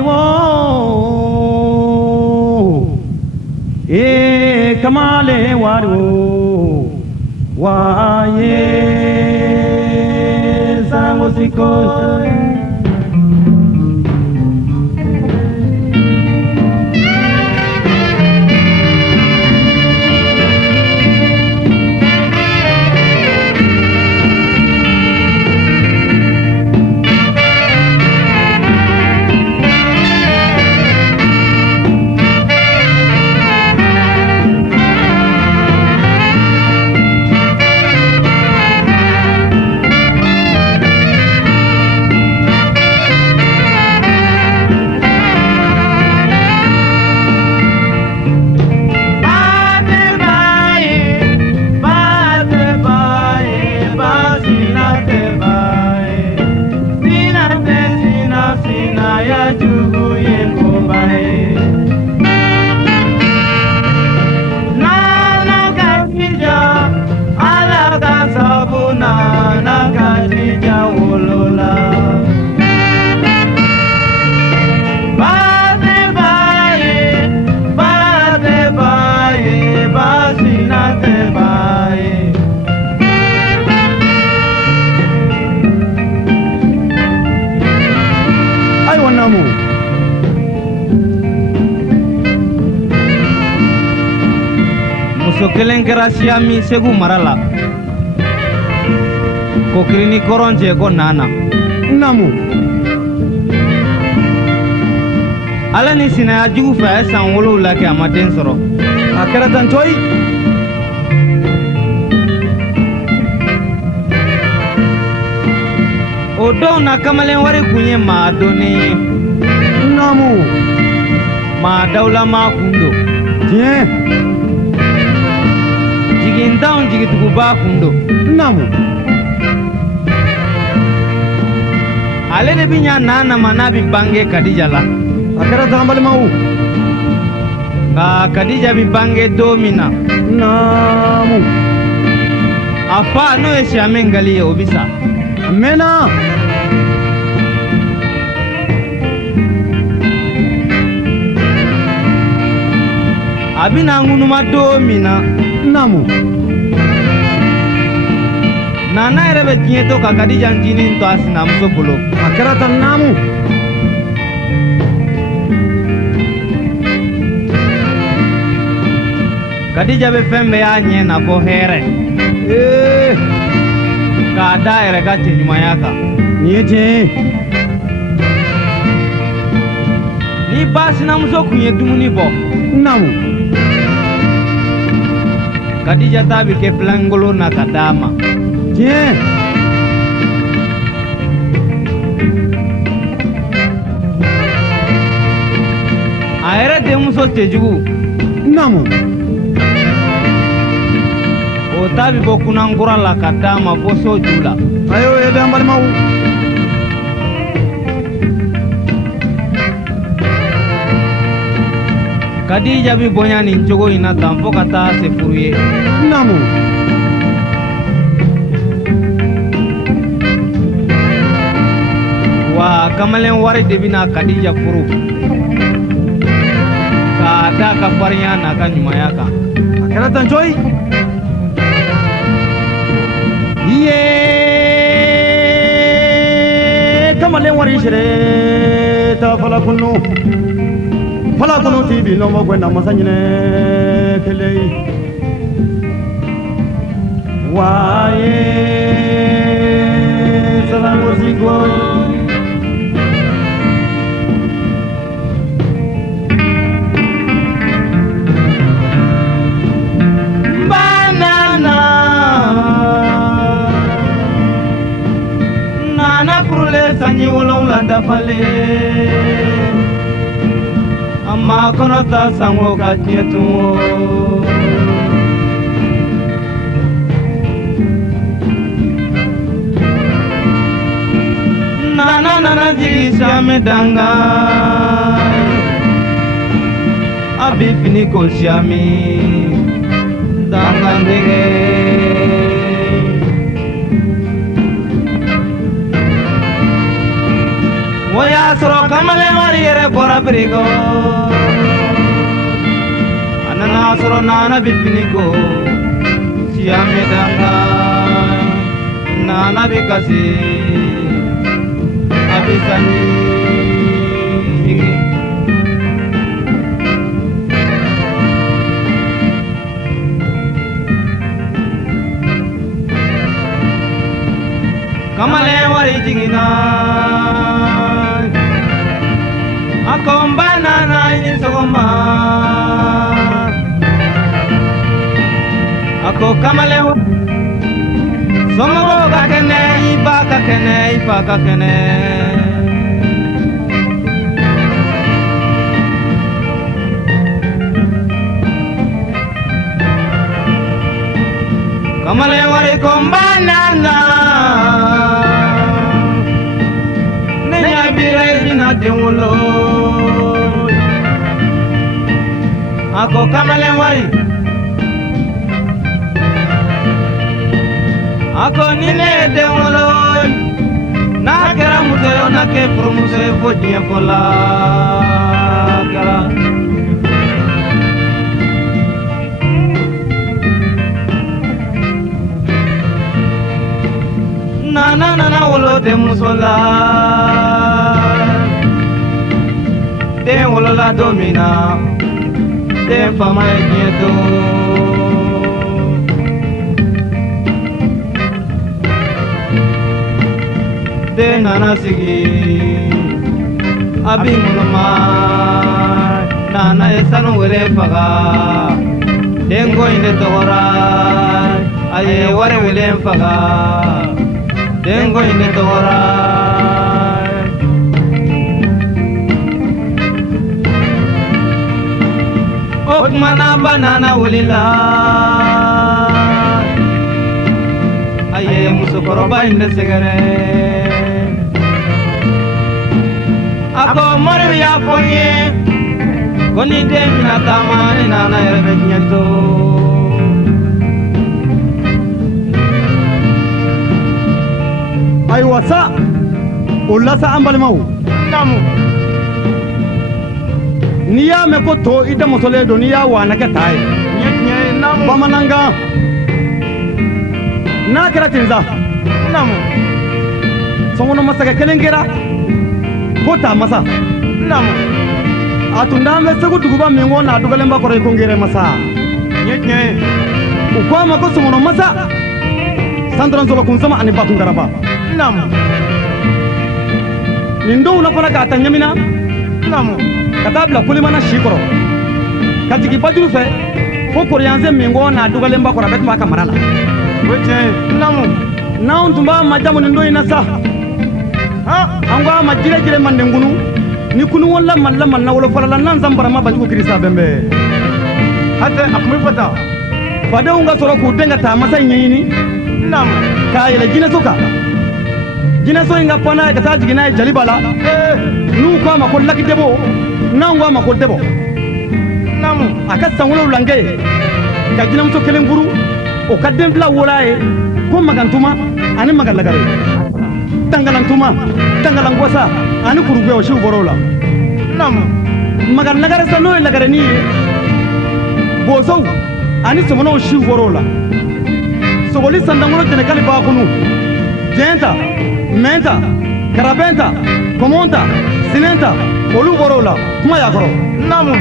wo kamale waru wa ye sarangosiko muso kelen kɛra Siyami Segu mara la ko kirini kɔrɔnjɛ ko Nana namu ala ni sinaya jugu fɛ a ye san 7 kɛ a ma den sɔrɔ a kɛra tan coyi o don na kamalen wari kun ye maa donnen ye namu maa dawulama kun don tiɲɛ jigintanw jigituguba kun don namu ale de bi ɲa Nana ma n'a bi bange Kadija la a kɛra tan balimaw nka Kadija bi bange don min na namu a fa n'o ye Siyame Ngali ye o bi sa a mɛnna a bina ŋunuma don min na namu Nana yɛrɛ bɛ diɲɛ to ka Kadija ncinin to a sinamuso bolo a kɛra tan namu Kadija bɛ fɛn bɛɛ y'a ɲɛ na fɔ hɛrɛ k'a da a yɛrɛ ka cɛɲumanya kan nin ye tiɲɛ ye ni ba sinamuso kun ye dumuni bɔ namu Kadija ta bi kɛ filangolo na ka d'a ma tiɲɛ a yɛrɛ denmuso cɛjugu namu o ta bi bɔ kunankura la ka d'a ma fo so ju la ayo ye bɛ an balimaw Kadija bi bonya nin cogo in na tan fo ka taa se furu ye namu wa kamalen wari de bina Kadija furu k'a da ka farinya n'a ka ɲumanya kan a kɛra tan coyi ye kamalen wari sere ta fala kunu TV no mo gwenda masanyine kelei waye salamu sigo banana Nana kurule sanyi wolonwula dafale amma kono ta sango ka tietu Nana jigi Siyame danga abi fini ko Siyame danga ndege o y'a sɔrɔ kamalen wari yɛrɛ bɔra biriko a nana sɔrɔ nana bi fini ko siya mi danga nana bi kasi a bi sani kamalen wari jigina a ko n ba nana i ni sɔgɔma a ko kamalen somɔgɔw ka kɛnɛ i ba ka kɛnɛ i fa ka kɛnɛ kamalen wari ko n ba nana den wolo a ko kamalen wari a ko ni ne ye den wolo n'a kɛra muso ye n'a kɛ furumuso ye fo diɲɛ fɔla kɛra nana wolo tɛ muso la den wolola don min na den fama ye diɲɛ to den nana sigi a bi ŋunuma nana ye sanu wele faga den ko in de tɔgɔra a ye wari wele faga den ko in de tɔgɔra o tuma na banana wulila a ye musokɔrɔba in de sɛgɛrɛ a ko moriw y'a fɔ n ye ko ni den bɛna taama ni nana yɛrɛ bɛ diɲɛ to ayiwa sa o la sa an balimaw namu n'i y'a mɛn ko to i denmusolen don n'i y'a wana kɛ taa ye tiɲɛ ye namu bamanankan n'a kɛra ten sa namu sɔngɔnɔ masakɛ kelen kɛra ko taa masa namu a tun t'an bɛ segu duguba min kɔ n'a dɔgɔlenba kɔrɔ ye ko ngɛrɛ masa tiɲɛ ye u ko a ma ko sɔngɔnɔ masa santaranzɔlɔ kunsama ani bakunkaraba namu nin donw na fana k'a ta ɲamina namu ka taa bila kulimana si kɔrɔ ka jigin bajuru fɛ fo koriyanse min kɔ n'a dɔgɔlenba kɔrɔ a bɛ tun b'a ka mara la o tiɲɛ ye namu n'anw tun b'a majamu nin don in na sa an ko a ma jirejire mandenkunu ni kunuŋo lamalila malina wolofɔlala nansan barama banjugu kirisa bɛnbɛ hatɛ a tun bɛ fɔ tan fadenw ka sɔrɔ k'u den ka taa masa in ɲɛɲini namu k'a yɛlɛ jinɛso kan jinɛso in ka pan n'a ye ka taa jigin n'a ye jaliba la n'u ko a ma ko laki debo n'anw ko a ma ko debo namu a ka san 7 kɛ ye ka jinɛmuso kelen furu o ka den fila wola ye ko magantuma ani magalagare tangalantuma tangalangwasa ani kurugwe o siw bɔr'o la namu magalagare sa n'o ye lagarenin ye bozow ani sɔmɔnɔw siw bɔr'o la sogoli sandangolo jɛnɛkali b'a kunu jɛnta mɛnta karabɛnta kɔmɔnta sinɛnta olu bɔr'o la kuma y'a kɔrɔ namu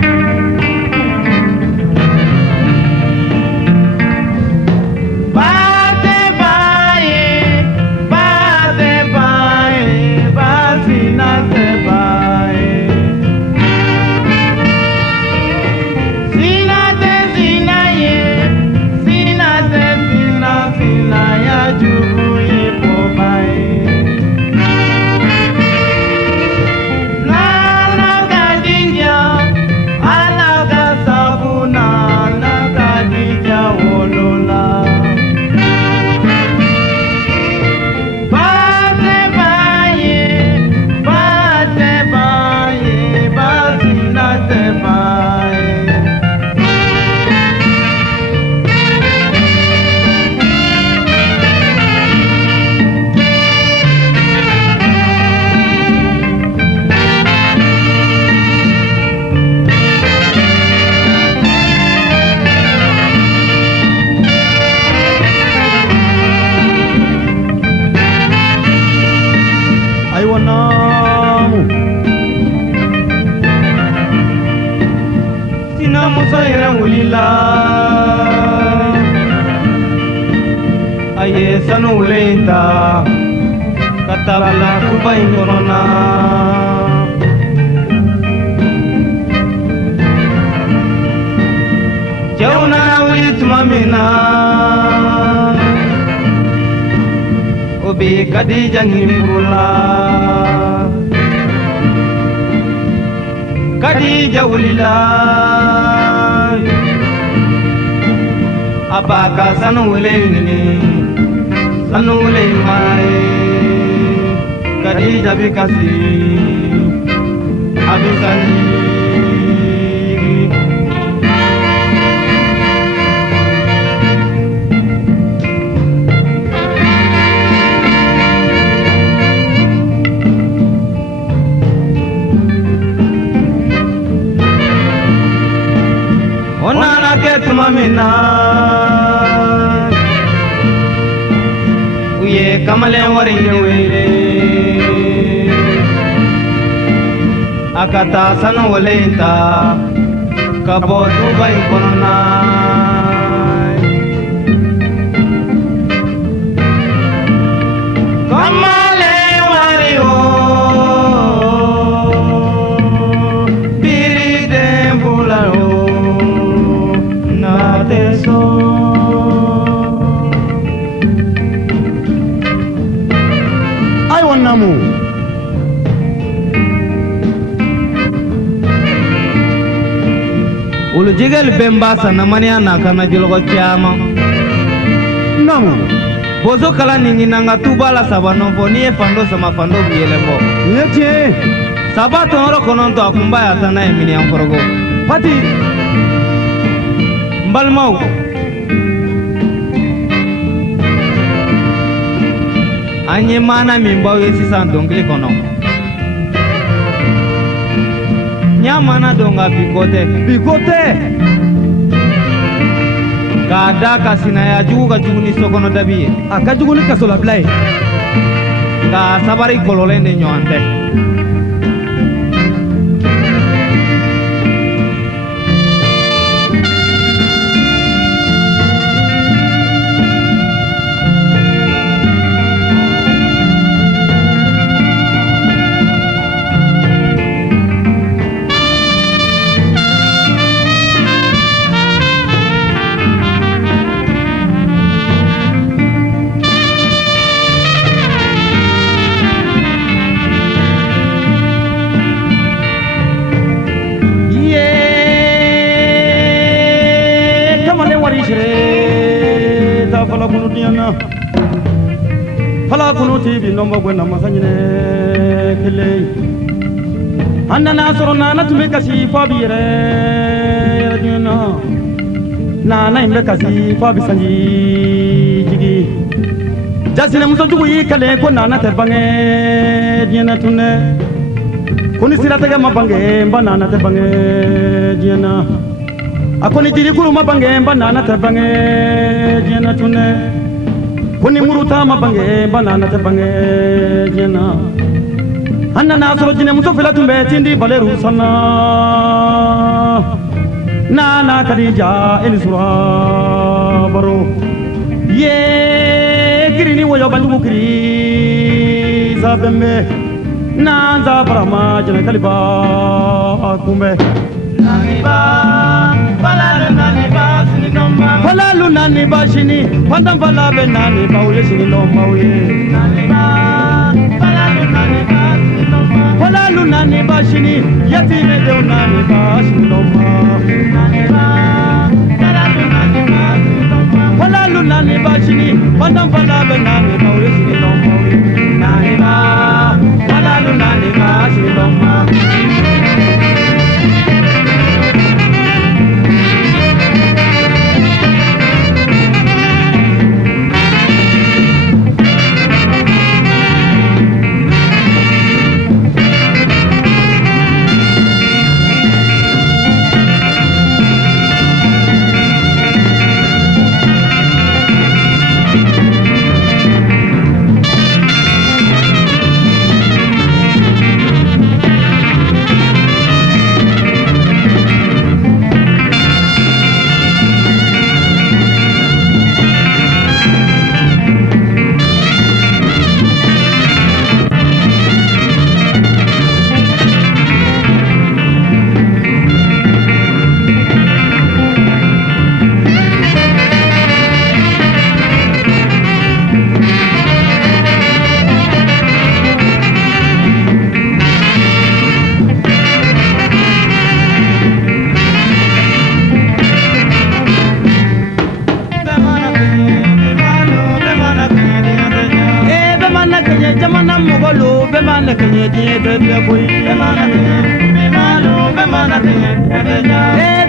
Ala muso yɛrɛ wulila a ye sanu wulen ta ka taa bila tuba in kɔnɔna cɛw nana wuli tuma min na o bɛ Kadija ɲini furu la Kadija wulila a b'a ka sanu wulen ɲini sanu wulen ma ye Kadija bɛ kasi a bɛ sanji o nana kɛ tuma min na u ye kamalen wari ye wele a ka taa sanu walen ta ka bɔ duba in kɔnɔna kamalen wari o biriden bula o so ay wannamu olu jigel bemba sanamaniya na kana joloko caman namu bozo kala ningi nanga tuba la sabanan fɔ n'i ye fando sama fando b'i yɛlɛn bɔ nin ye tiɲɛ ye saba tɔnɔrɔ kɔnɔntɔ a kun b'a ya taa n'a ye miniyan kɔrɔgɔ pati n balimaw an ye maana min b'aw ye sisan dɔnkili kɔnɔ n y'a maana dɔn nka bi ko tɛ bi ko tɛ k'a da ka sinaya jugu ka jugu ni sokɔnɔ dabi ye a ka jugu ni kasolabila ye nka sabari kɔlɔlen de ɲɔgɔn tɛ fala kunu diana fala kunu tibi nomba gwen na masanyine kele anana soro nana tumbe kasi fabi yere diana nana imbe kasi fabi sanji jigi jasine muso jugu yi kale ko nana te bange diana tunne kuni sirata ga mabange mba nana te bange diana akoni jiri kuru mabange mba nana te bange diana tunne kuni muruta mabange mba nana te bange diana anana soro jine muso fela tumbe tindi baleru sana nana Kadija elisura baro ye kirini woyo bandugu kiri zabembe nanza barama jana kaliba kumbe Naniba, falalu naniba, sini nomba. falalu naniba shini pandam falabe naniba uye shini nomba uye Naniba, falalu naniba, sini nomba. falalu naniba shini yatime deu naniba shini nomba Naniba, falalu naniba, sini nomba. falalu naniba shini pandam falabe naniba uye shini nomba uye Naniba, falalu naniba, sini nomba. diya koyi bɛɛ mana kɛɲɛ bimalo bɛɛ mana kɛɲɛ a tɛ diya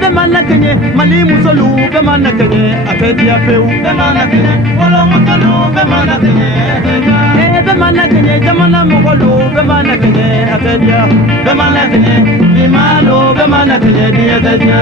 bɛɛ mana kɛɲɛ mali musolu bɛɛ mana kɛɲɛ a tɛ diya pewu bɛɛ mana kɛɲɛ wolomusolu bɛɛ mana kɛɲɛ a tɛ diya bɛɛ mana kɛɲɛ jamana mɔgɔlu bɛɛ mana kɛɲɛ a tɛ diya bɛɛ mana kɛɲɛ bimalo bɛɛ mana kɛɲɛ diɲɛ tɛ diya